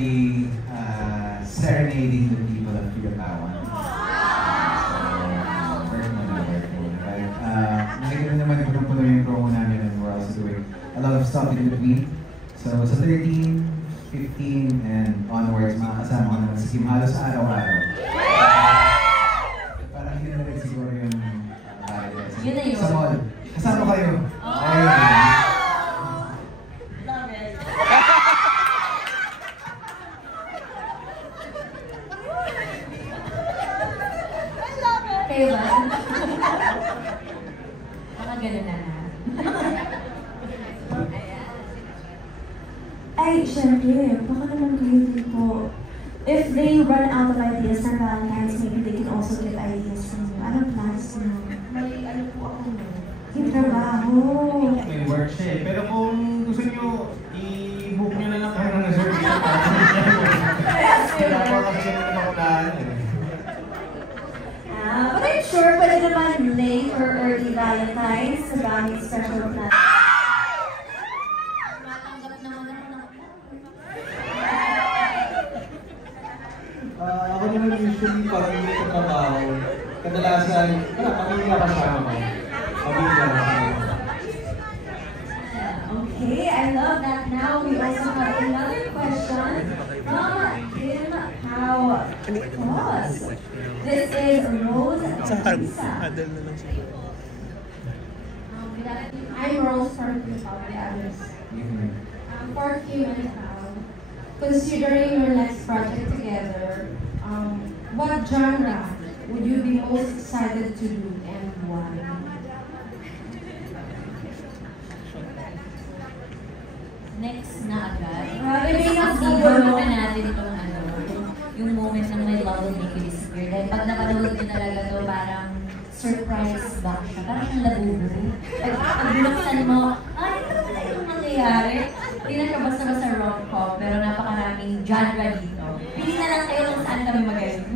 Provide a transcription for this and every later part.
be serenading the people of Pinatawan. Nagiging naman puno-puno yung promo namin and we're also doing a lot of stuff in between. So sa 13, 15, and onwards, makakasama ko naman si Kim halos araw-araw. Parang yun na rin siguro yung yun na yun. Sa mall. Kasama kayo. Love it. I love it. Kayo ba? Baka gano'n na na. Ay, syempre, baka naman kayo din po. If they run out of ideas for Valentine's, maybe they can also get ideas from you. Anong plans mo? May ano po ako nun. Yung trabaho. May work siya eh. Pero kung gusto nyo, i-book nyo na lang kayo ng reservation. Kaya kasi naman ako lahat eh. But I'm sure pwede naman late or early Valentine's sa daming special plan. Ako naman usually pag hindi ko trabaho, kadalasan, pamilya kasama ko. Pamilya kasama. Okay, I love that. Now we also have another question from Kim Pao Cross. This is Rose Teresa. I'm Rose from Kim Pao, the others. For Kim and Pao, considering your next project together, what genre would you be most excited to do and why? Next na agad. May Siguro na natin itong yung moment na my love will make you disappear. Dahil pag napanood nyo talaga to, parang surprise back siya. Parang siyang labubo. Pag binuksan mo, ay, ito na yung mangyayari. Hindi na siya basta-basta rom-com, pero napakaraming genre dito. Pili na lang kayo kung saan kami magaling.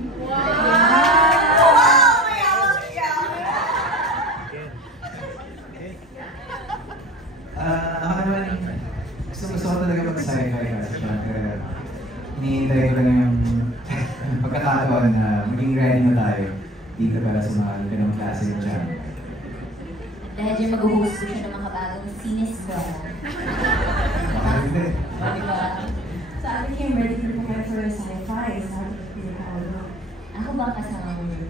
Ako naman, gusto ko talaga mag-sci-fi kasi syempre, hinihintay ko lang yung pagkakataon na maging ready na tayo dito para sa mga ganong klase ng genre. Dahil dyan mag-host ko siya ng mga bagong sinis-squad. Baka hindi. Diba? Sabi Kim, ready ko po kayo for a sci-fi. Sabi ko pinakaano. Ako ba ang kasama mo yun?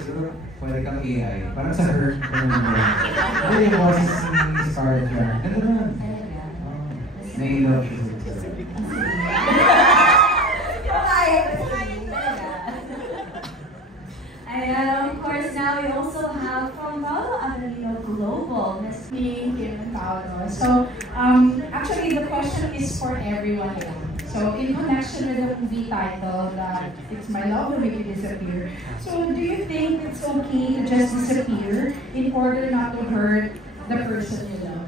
Siguro, pwede kang AI. Parang sa Her. Hindi yung boses ni Scarlett Johansson. Ganda naman. Talaga? Nai-love siya. And of course, now we also have from Paolo Avelino Global, Ms. Me, Kim and Paolo. So, actually, the question is for everyone. So, in connection with the movie title, that It's My Love Will Make You Disappear. So, do you think it's okay to just disappear in order not to hurt the person you love?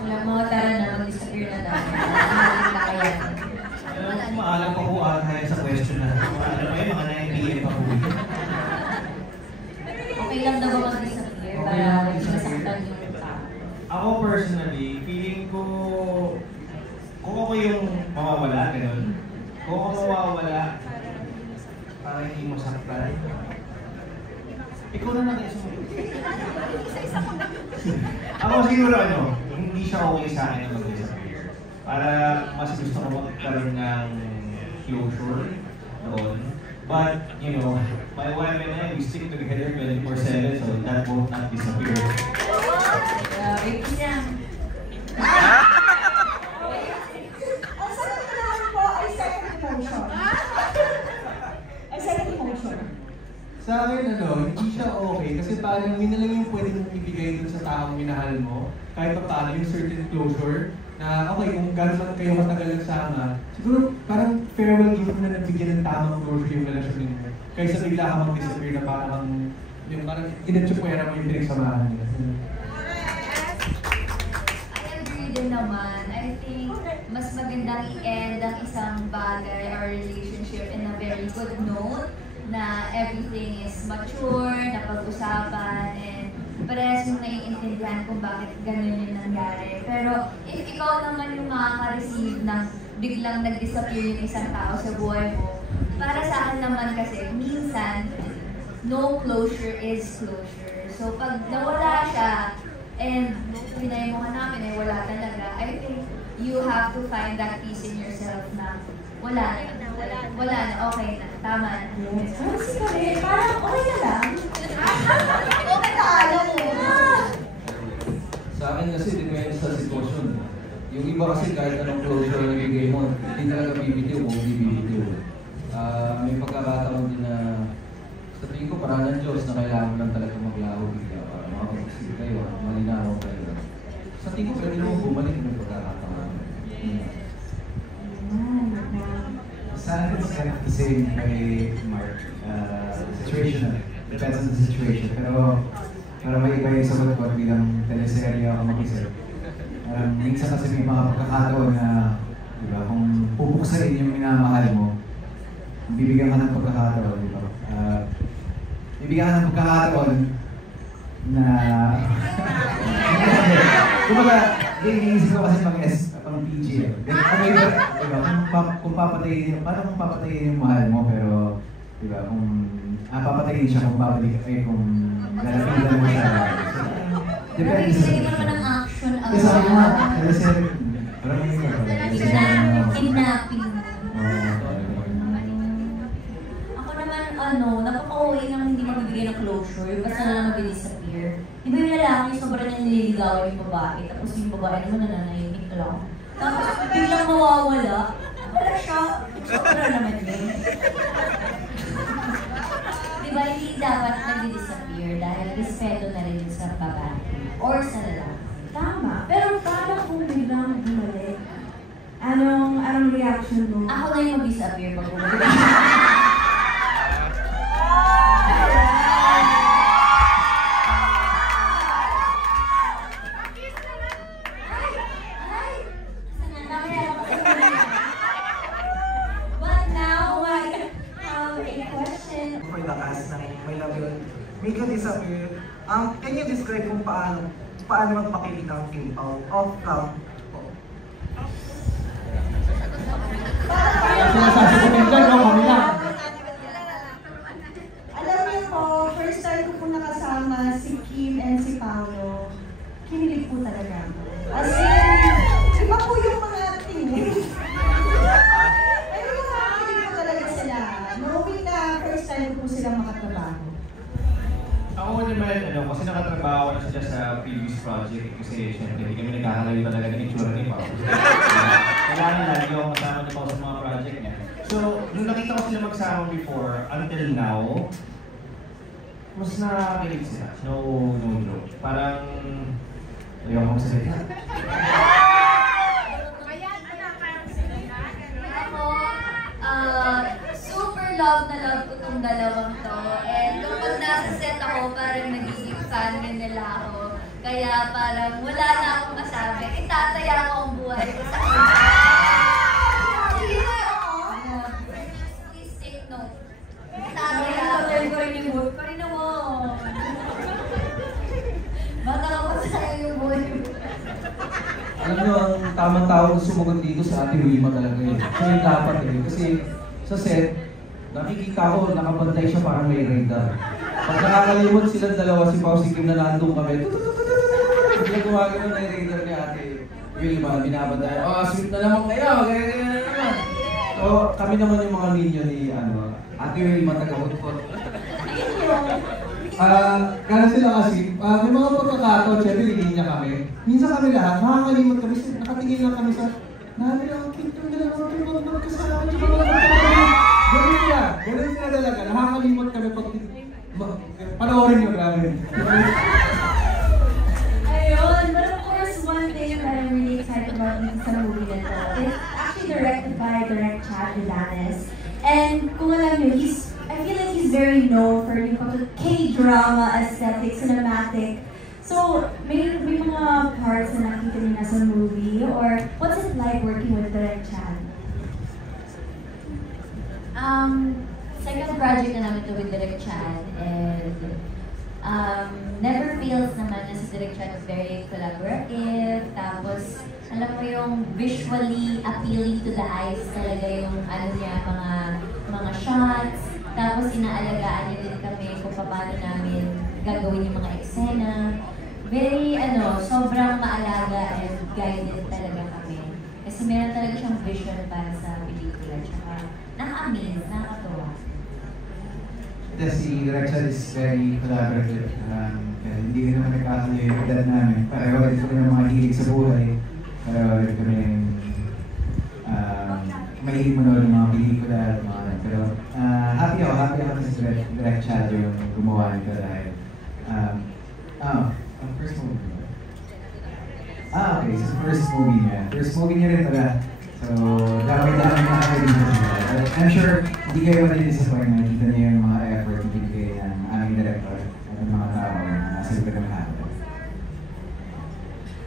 Alam mo, tara na, mag-disappear na tayo. Maalam pa po ata sa question na. Maalam pa yun, mga 9 PM pa po. Okay lang daw ba mag-disappear para masaktan yung tao? Ako personally, feeling ko, kung ako yung mawawala, gano'n. Kung ako mawawala, para hindi mo saktan. Ikaw na lang sumunod. Ako siguro hindi siya okay sa akin na mag-disappear. Para mas gusto ko magkaroon ng closure doon. But, my wife and I, we stick together 24/7, so that won't not disappear. Grabe ko niya. Ang sarap na naman po ay second emotion. Ay second emotion. Sa akin, hindi siya okay kasi parang yun na lang yung pwede mong ibigay dun sa taong minahal mo. Kahit pa paano yung certain closure na okay, kung gano'n man kayo matagal nagsama, siguro parang farewell gift na nabigyan ng tamang closure yung relasyon ninyo. Kaysa bigla ka mag-disappear na parang yung parang inatsupwera mo yung pinagsamahan niya. I agree din naman. I think mas magandang i-end ang isang bagay or relationship in a very good note na everything is mature, napag-usapan, and parehas yung naiintindihan kung bakit ganun yung nangyari. Pero if ikaw naman yung makaka-receive ng biglang nag-disappear yung isang tao sa buhay mo, para sa akin naman kasi, minsan, no closure is closure. So pag nawala siya, and pinay mo hanapin ay wala talaga, I think you have to find that peace in yourself na wala na, okay na, tama na. Yes. Kasi kami, parang okay na lang. Okay na, alam mo. Sa akin kasi, depende sa sitwasyon. Yung iba kasi kahit anong closure na bigay mo, hindi talaga bibitiw kung hindi bibitiw. May pagkakataon din na sa tingin ko parang ng Diyos na kailangan lang talaga maglaho bigla para makapag-isip kayo, malinaw kayo. Sa tingin ko pwede naman bumalik ng pagkakataon. Sana it's kind of the same way, Mark. Situational. Depends on the situation. Pero may iba yung sagot ko bilang teleserye ako mag-isip. Minsan kasi may mga pagkakataon na, di ba, kung pupuksain yung minamahal mo, bibigyan ka ng pagkakataon, di ba? Bibigyan ka ng pagkakataon na... Kumbaga, iniisip ko kasi pang PG eh. Kung papatayin, parang kung papatayin yung mahal mo, pero, di ba, kung papatayin siya kung babalik, kung lalapitan mo siya. Depende sa... Bigyan mo ng action agad. Kasi ako nga, kasi parang yun ka. Kidnapping mo. Ako naman, napaka-uwi naman hindi magbibigay ng closure, yung basta na lang mag-disappear. Di ba yung lalaki, sobrang nang nililigaw yung babae, tapos yung babae naman nananahimik lang. Tapos biglang mawawala, wala siya. Sobra naman yun. Di ba, hindi dapat nag-disappear dahil respeto na rin sa babae or sa lalaki. Tama. Pero parang kung biglang bumalik, anong reaction mo? Ako na yung mag-disappear pag bumalik. May ka-disappear. Can you describe kung paano magpakilita ang came out of camp po? Alam niyo po, first time ko po nakasama si Kim and si Paolo, kinilig po talaga ako. As in, iba po yung mga tingin. Pero nakakakilig po talaga sila. Knowing na first time ko po silang makatrabaho. Ako naman, kasi nakatrabaho na sila sa previous project kasi syempre hindi kami nagkakalayo talaga ng itsura ni Pao. Kailangan lagi ako kasama ni Pao sa mga project niya. So, nung nakita ko sila magsama before, until now, mas nakakilig sila. No joke. Parang, ayaw ko magsalita. Super love ko tong dalawang to. And kapag nasa set ako, parang nagiging fan din nila ako. Kaya parang wala na akong masabi. Itataya ko ang buhay ko sa kanila. Please take note. Itataya ko. Itataya ko rin yung buhay ko rin ako. Bata ka pa sa'yo yung buhay ko. Alam nyo, ang tamang tao na sumagot dito sa Ate Wilma talaga yun. So yung dapat eh. Kasi sa set, nakikita ko, nakabantay siya parang may radar. Pag nakakalimot silang dalawa, si Pao, si Kim na nandun kami, bigla gumagano na yung radar ni Ate Wilma, binabantay. Sweet na naman kayo, ganyan na naman. So kami naman yung mga minion ni Ate Wilma, taga-hotpot. Gano'n sila kasi, may mga pagkakataon, syempre linya kami. Minsan kami lahat, makakalimot kami, nakatingin lang kami sa, namin ang cute yung dalawang pipag magkasama. Ganun sila talaga, nakakalimot kami pag panoorin nyo, grabe. Ayun, but of course, one thing that I'm really excited about dito sa movie na to is actually directed by Direct Chad Villanes. And kung alam nyo, I feel like he's very known for yung K-drama aesthetic, cinematic. So, may mga parts na nakita niyo na sa movie, or what's it like working with Direct Chad? Second project na namin to with Direct Chad, and never fails naman na si Direk Chad is very collaborative. Tapos, alam mo yung visually appealing to the eyes talaga yung ano niya, mga shots. Tapos inaalagaan niya din kami kung paano namin gagawin yung mga eksena. Very, sobrang maalaga and guided talaga kami. Kasi meron talaga siyang vision para sa pelikula. Tsaka, nakaka-amaze, nakakatuwa. Si Rexha is very collaborative. Hindi ko naman nagkakali yung edad namin. Pareho rin kami ng mga hilig sa buhay. Pareho rin kami mahilig manood ng mga pelikula at mga pero happy ako na si Rexha yung gumawa nito dahil first movie. Okay, so first movie niya rin pala. So, dami-dami na kayo dito sila. I'm sure hindi kayo mali-disappoint na nakita niyo yung mga effort na binigay ng aming director at ng mga tao na nasa likod ng lahat.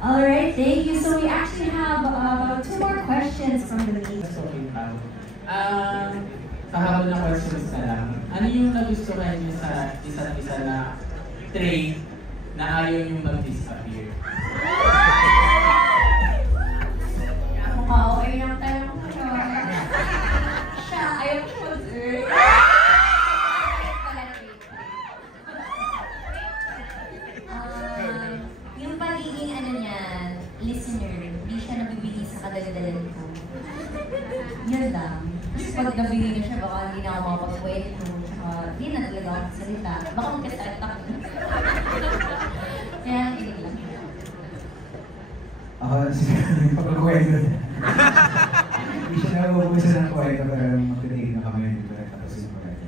Alright, thank you. So we actually have 2 more questions from the media. Sa habol ng questions na lang, ano yung nagustuhan niyo sa isa't isa na trait na ayaw yung mag-disappear? Okay lang tayo ko siya, ayaw ko mag-earn. Yung pagiging listener, hindi siya nabibigay sa kadaladalan ko. Yun lang. Kasi pag nabigay na siya, baka hindi na ako makapag-kwento. Hindi na talaga ako magsalita. Baka magkasalt ako. Kaya, inig lang. Ako siguro yung pagkakwento. Hindi siya nabubusan ng kwento pero magtitig na kami yung direct tapos yung kwento.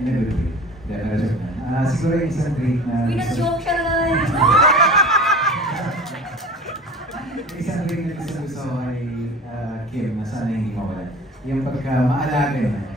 In a good way. Pero joke na. Siguro yung isang trait na... Uy, nag-joke siya lang! Isang trait na gusto ko kay Kim na sana hindi mawala. Yung pagka maalaga na.